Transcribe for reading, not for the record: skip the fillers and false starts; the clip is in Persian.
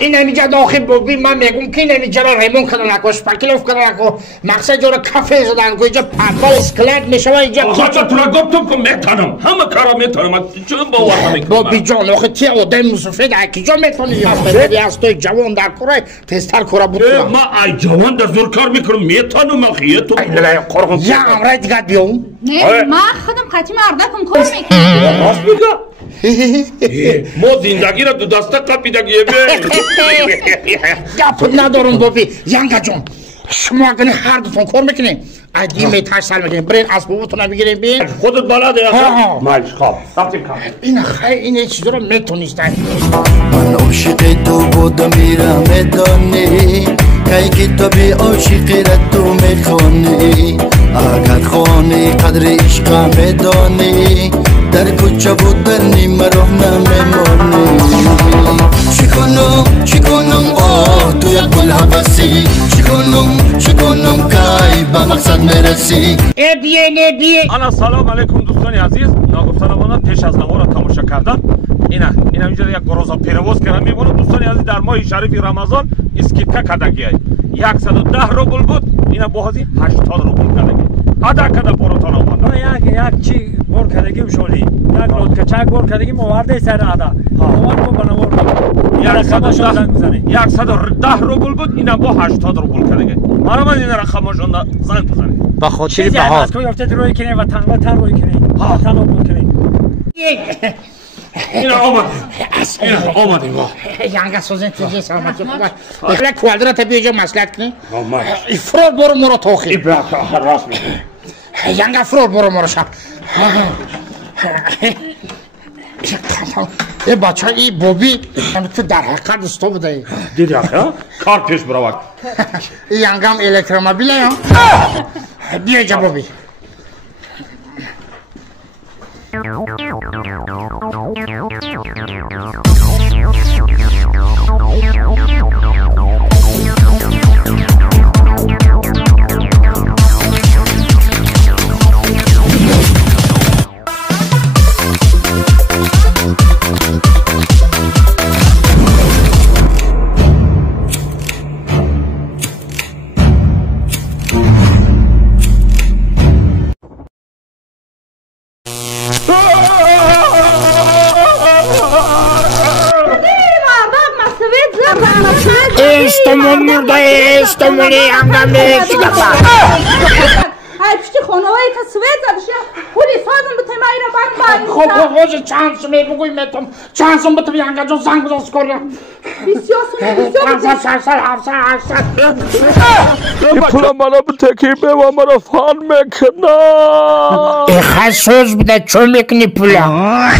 این اینجا داخل بوبی من میگم که این اینجا را ریمون کردن اکو شپاکیلوف کردن اکو مقصد جورا کافه زدن که اینجا پرپال اسکلت میشه و اینجا آقا تو را گفتم که میتونم همه کارا میتونم چون باور نمیکنم بوبی جان آخه تی آدم مسافد اکی جا میتونی یافته از توی جوان در کره تستر کره بود ما ای جوان در زور کار میکنم میتونم آخه تو یا امرای دیگه بیام نه ما خودم قطعی مردکم کار میکنم راست میگه ما زندگی را دو دسته قپیدگیه گپ ندارم بوبی ینگا جان شما اگر هر دوتون کار میکنین ادی میتاش سال میکنین برین اسبابتون رو بگیرین بین خودت بلده مالش خواب رفتیم کار این خیلی این چیزا رو میتونیستن من عاشق تو بودم میرم میدانی که که تو بی عاشقی را تو میخوانی اگر خانی قدر عشق میدانی در کوچه بود در نیم راه نمیمانی چی کنم تو یک گل حوثی چی کنم که به مقصد میرسی بیه انا سلام علیکم دوستان عزیز ناگفتنمانا پیش از نمار را تماشا کردن این اینجا یک گروزا پیروز کردن میمونم دوستان عزیز در ماه شریف رمضان اسکیپکا کدگی 110 روبل بود اینا بازی 80 روبل کدگی ادا کده پروتون آمد یک چی بور کدگی شولی یک لود کچک بور کدگی موارد سر ادا موارد کو بنور 110 روبل بود اینا با 80 روبل کدگی مرا من این رقمشون زنگ بزنید با خود چیزی هست که یافته روی کنی و تن روی کنی وطن رو کنی اینا آمدیم ینگا سوزن تیجی سلامتی خوبه بله کوالدرات بیجا مسلط کنی فرور برو مرا توخی راست میگه ینگا فرور برو مرا شب ای بچه ای بوبی تو در حقیقت استو بوده دیدی آخه کار پیش برود ینگام الکتروموبیله یا بیا اینجا بوبی استمون مرده استمونی انگامه شگفت های پشتی خانوایی که سوید زدشه پولی سازم به تیمایی را خب خوش چند سمی بگوی میتونم چند سم بتونم ینگا جان زنگ بزن سکاریم 500 این پولا منو به تکیبه و مرا فان میکنه ای خیلی سوز بوده چون میکنی پولا